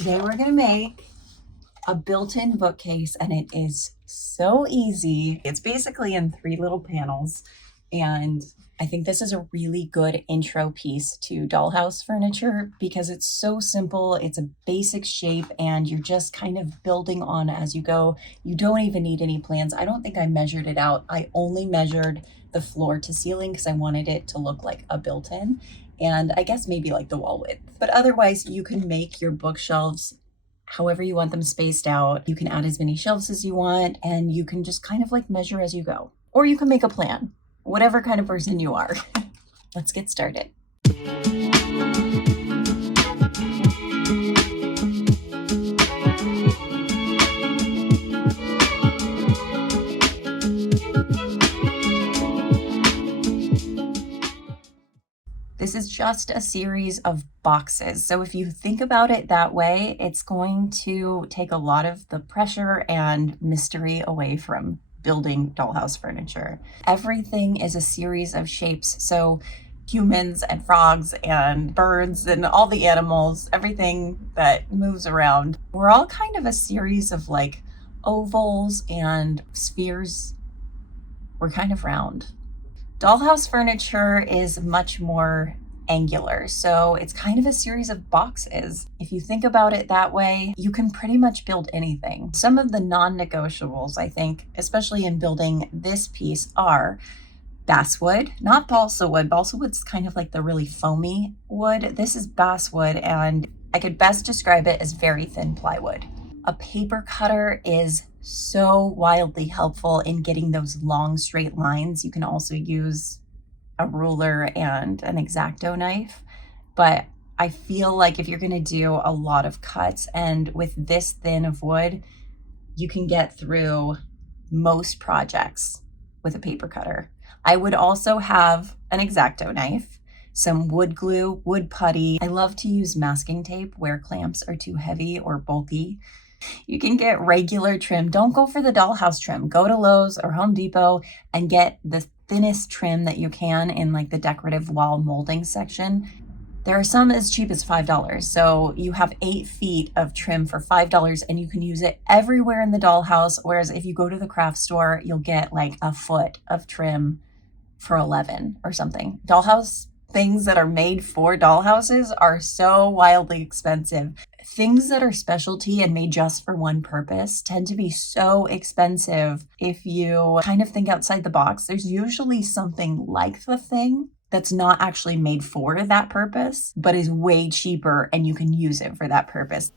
Today we're going to make a built-in bookcase, and it is so easy. It's basically in 3 little panels, and I think this is a really good intro piece to Dollhouse furniture because it's so simple. It's a basic shape and you're just kind of building on as you go. You don't even need any plans. I don't think I measured it out. I only measured the floor to ceiling because I wanted it to look like a built-in, and I guess maybe like the wall width. But otherwise, you can make your bookshelves however you want them spaced out. You can add as many shelves as you want, and you can just kind of like measure as you go. Or you can make a plan, whatever kind of person you are. Let's get started. This is just a series of boxes. So if you think about it that way, it's going to take a lot of the pressure and mystery away from building dollhouse furniture. Everything is a series of shapes. So humans and frogs and birds and all the animals, everything that moves around, we're all kind of a series of like ovals and spheres. We're kind of round. Dollhouse furniture is much more angular, so it's kind of a series of boxes. If you think about it that way, you can pretty much build anything. Some of the non-negotiables, I think, especially in building this piece, are basswood, not balsa wood. Balsa wood's kind of like the really foamy wood. This is basswood, and I could best describe it as very thin plywood. A paper cutter is so wildly helpful in getting those long straight lines. You can also use a ruler and an X-Acto knife, but I feel like if you're going to do a lot of cuts, and with this thin of wood, you can get through most projects with a paper cutter. I would also have an X-Acto knife, some wood glue, wood putty. I love to use masking tape where clamps are too heavy or bulky. You can get regular trim. Don't go for the Dollhouse trim. Go to Lowe's or Home Depot and get the thinnest trim that you can in like the decorative wall molding section. There are some as cheap as $5. So you have 8 feet of trim for $5 and you can use it everywhere in the dollhouse. Whereas if you go to the craft store, you'll get like a foot of trim for $11 or something. Dollhouse things that are made for dollhouses are so wildly expensive. Things that are specialty and made just for one purpose tend to be so expensive. If you kind of think outside the box, there's usually something like the thing that's not actually made for that purpose, but is way cheaper and you can use it for that purpose.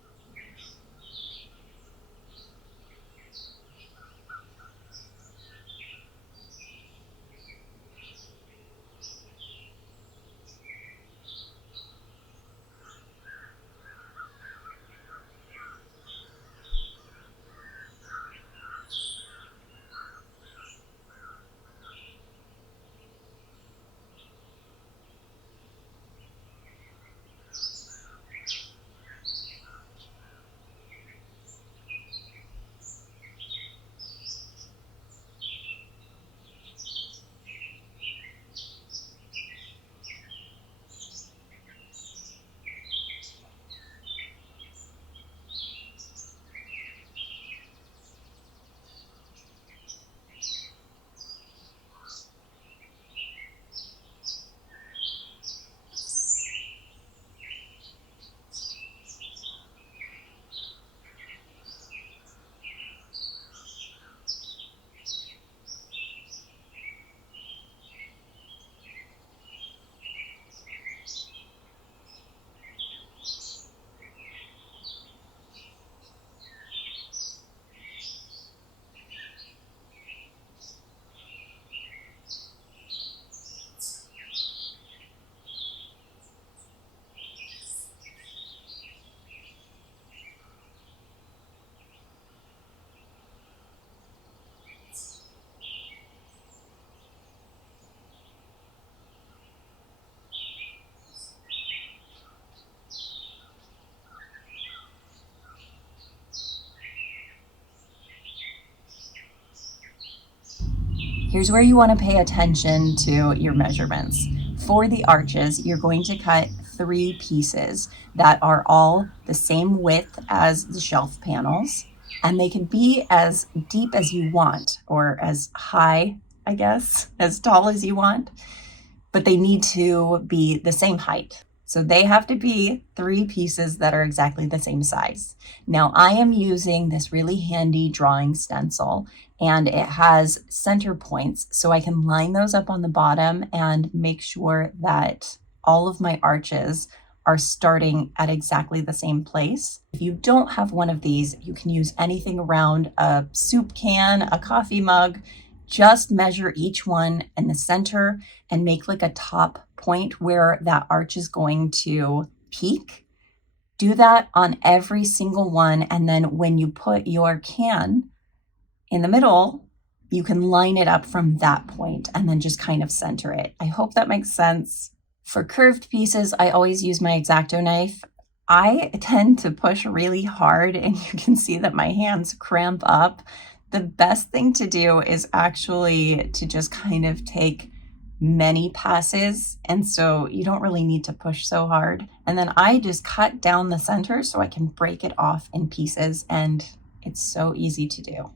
Here's where you want to pay attention to your measurements. For the arches, you're going to cut 3 pieces that are all the same width as the shelf panels, and they can be as deep as you want, or as high, I guess, as tall as you want, but they need to be the same height. So they have to be 3 pieces that are exactly the same size. Now I am using this really handy drawing stencil, and it has center points, so I can line those up on the bottom and make sure that all of my arches are starting at exactly the same place. If you don't have one of these, you can use anything around a soup can, a coffee mug. Just measure each one in the center and make like a top point where that arch is going to peak. Do that on every single one, and then when you put your can in the middle, you can line it up from that point and then just kind of center it. I hope that makes sense. For curved pieces, I always use my X-Acto knife. I tend to push really hard, and you can see that my hands cramp up. The best thing to do is actually to just kind of take many passes, and so you don't really need to push so hard. And then I just cut down the center so I can break it off in pieces, and it's so easy to do.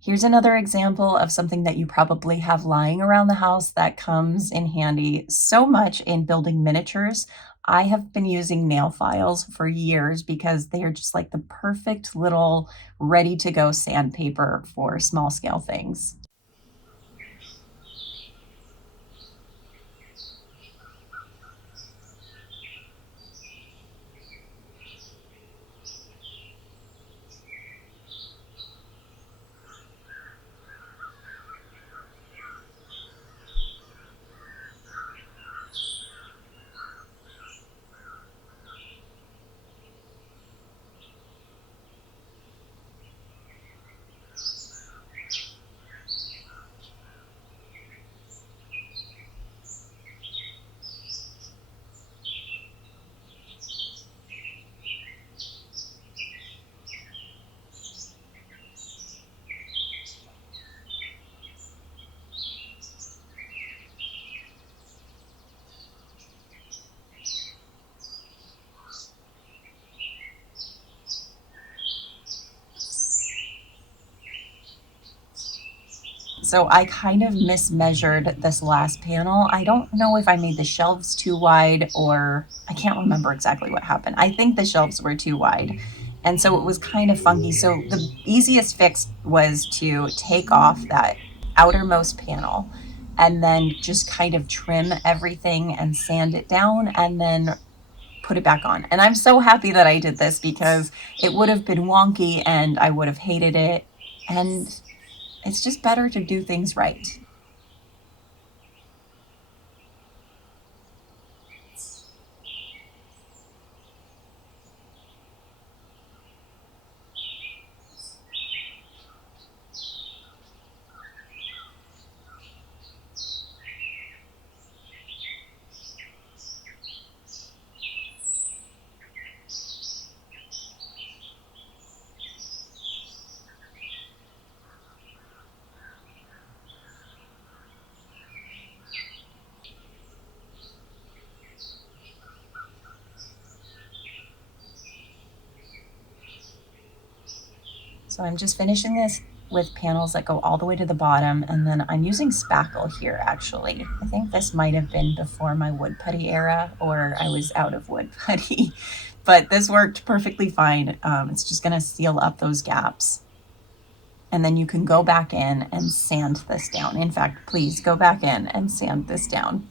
Here's another example of something that you probably have lying around the house that comes in handy so much in building miniatures. I have been using nail files for years because they are just like the perfect little ready to go sandpaper for small scale things. So I kind of mismeasured this last panel. I don't know if I made the shelves too wide, or I can't remember exactly what happened. I think the shelves were too wide, and so it was kind of funky. So the easiest fix was to take off that outermost panel and then just kind of trim everything and sand it down and then put it back on. And I'm so happy that I did this because it would have been wonky and I would have hated it. And it's just better to do things right. So I'm just finishing this with panels that go all the way to the bottom, and then I'm using spackle here actually. I think this might have been before my wood putty era, or I was out of wood putty, but this worked perfectly fine. It's just gonna seal up those gaps. And then you can go back in and sand this down. In fact, please go back in and sand this down.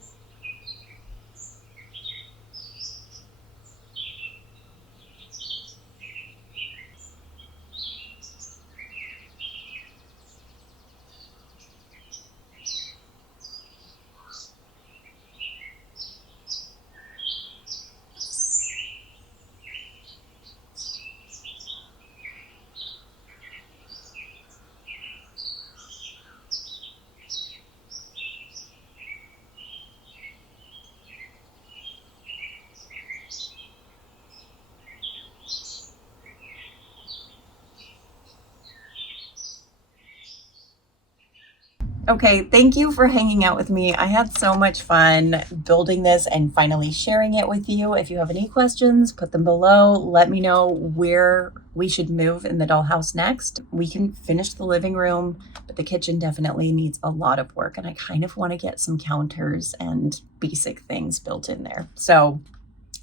Okay, thank you for hanging out with me. I had so much fun building this and finally sharing it with you. If you have any questions, put them below. Let me know where we should move in the dollhouse next. We can finish the living room, but the kitchen definitely needs a lot of work, and I kind of want to get some counters and basic things built in there. So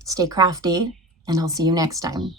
stay crafty, and I'll see you next time.